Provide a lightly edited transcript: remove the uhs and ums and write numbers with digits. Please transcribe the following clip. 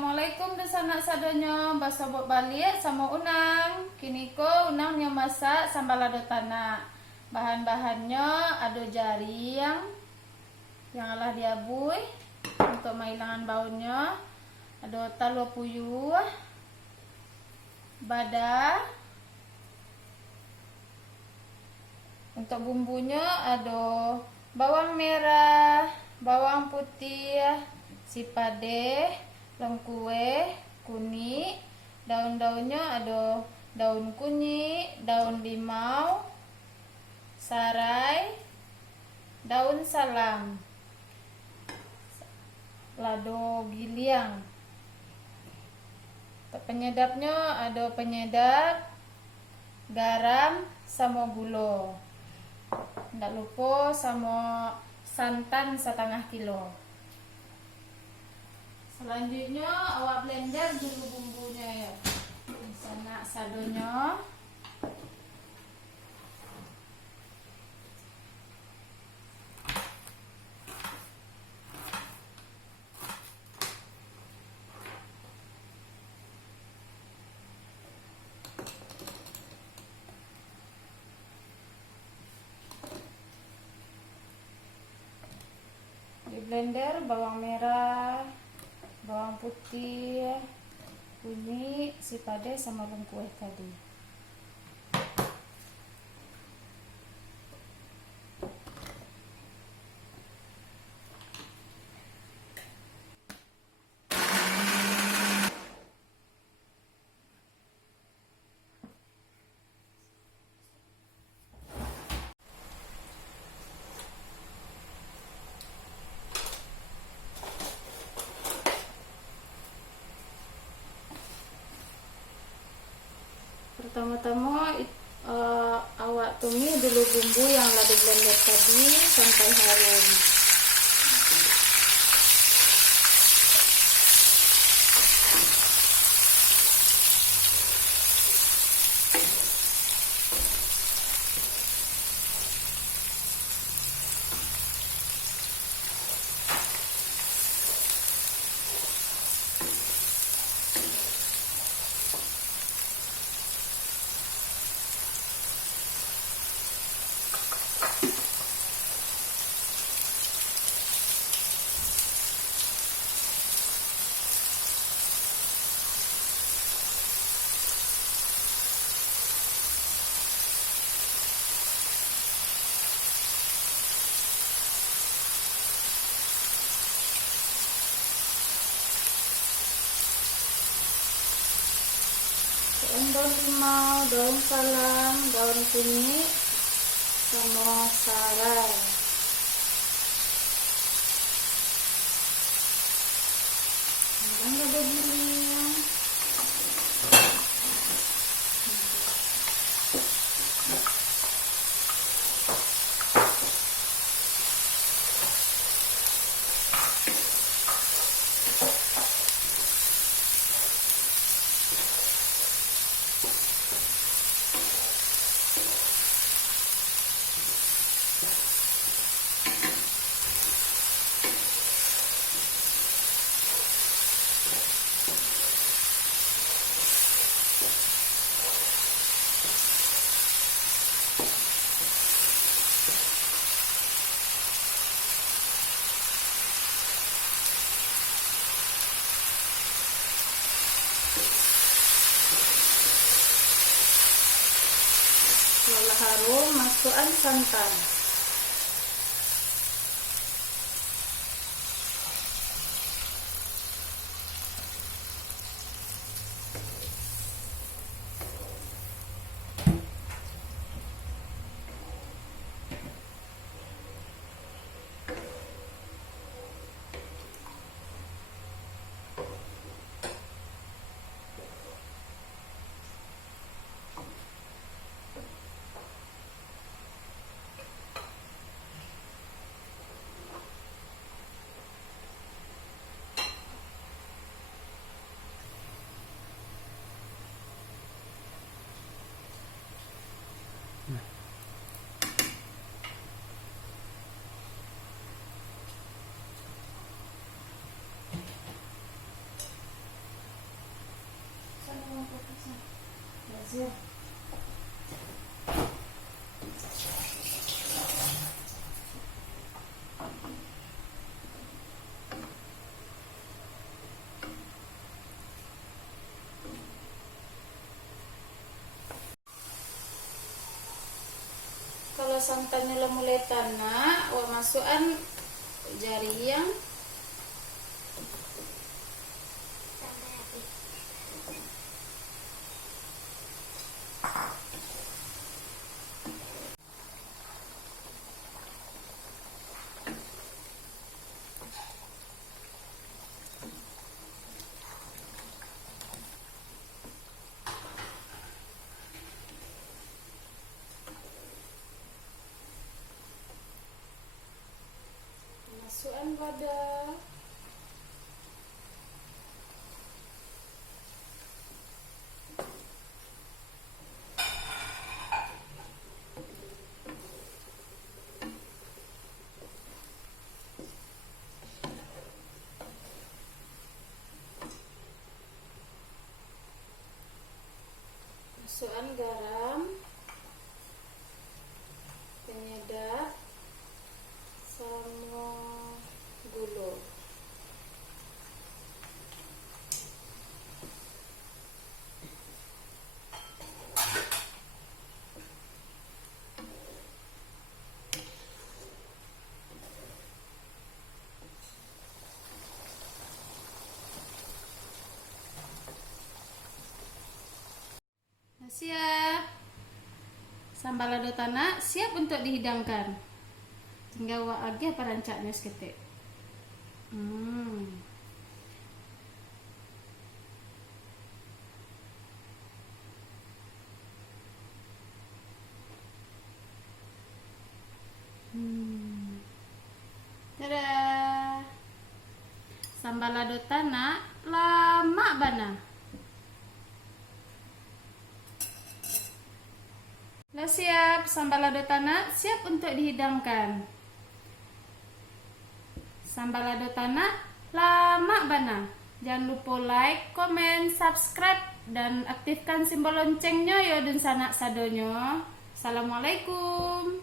Assalamualaikum desanak sadonyo basobot balik sama unang. Kini ko unang nyo masak sambal lado tanak. Bahan-bahannya ada jaring yang alah diabui untuk menghilangkan baunya. Ada talua puyuh, bada. Untuk bumbunya ada bawang merah, bawang putih, sipade, lengkueh, kunyit. Daun-daunnya ada daun kunyit, daun limau, sarai, daun salam, lado giliang. Untuk penyedapnya ada penyedap, garam, sama gula. Tidak lupa sama santan 1/2 kilo. Selanjutnya awak blender dulu bumbunya ya. Sana sadonya. Di blender bawang merah, bawang putih, kunyit, sipade sama lengkueh tadi. Pertama-tama awak tumis dulu bumbu yang lada blender tadi sampai harum. Daun limau, daun salam, daun kunyit, sama sarai. Dan lada giliang. Setelah harum, masukkan santan. Siap. Kalau santannya mulai tanah, masukkan jari yang masukkan wadah. Masukkan garam, penyedap, sama gula. Siap. Sambal lado tanah siap untuk dihidangkan. Tinggal agak perancaknya seketik. Dadah. Sambal lado tanah lama bana. Sudah siap, sambal lado tanah siap untuk dihidangkan. Sambal lado tanah lama bana. Jangan lupa like, komen, subscribe, dan aktifkan simbol loncengnya ya dan sanak sadonyo. Assalamualaikum.